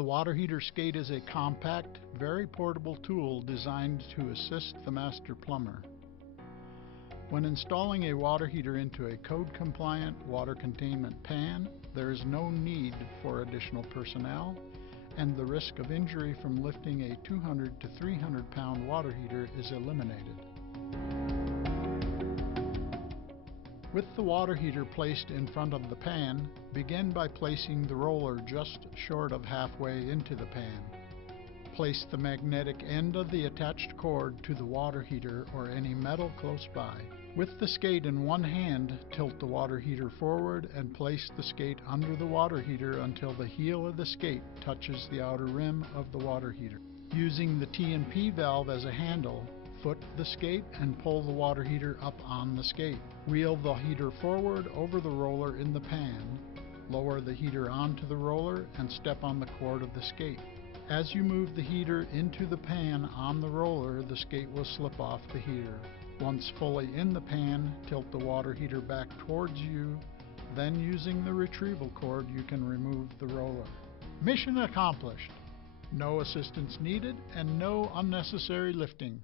The water heater skate is a compact, very portable tool designed to assist the master plumber. When installing a water heater into a code-compliant water containment pan, there is no need for additional personnel, and the risk of injury from lifting a 200 to 300 pound water heater is eliminated. With the water heater placed in front of the pan, begin by placing the roller just short of halfway into the pan. Place the magnetic end of the attached cord to the water heater or any metal close by. With the skate in one hand, tilt the water heater forward and place the skate under the water heater until the heel of the skate touches the outer rim of the water heater. Using the T&P valve as a handle, foot the skate and pull the water heater up on the skate. Wheel the heater forward over the roller in the pan, lower the heater onto the roller and step on the cord of the skate. As you move the heater into the pan on the roller, the skate will slip off the heater. Once fully in the pan, tilt the water heater back towards you, then using the retrieval cord you can remove the roller. Mission accomplished! No assistance needed and no unnecessary lifting.